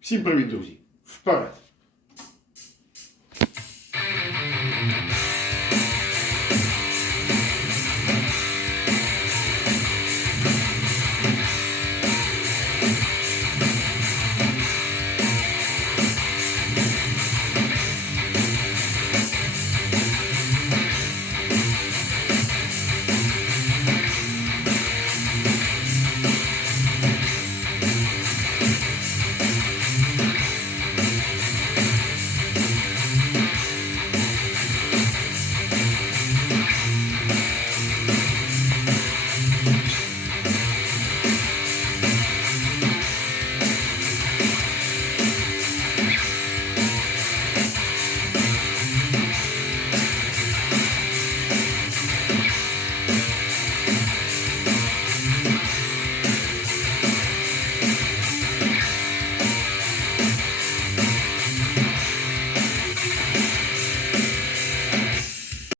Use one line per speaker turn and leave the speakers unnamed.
Всім привіт, друзі! Вперед!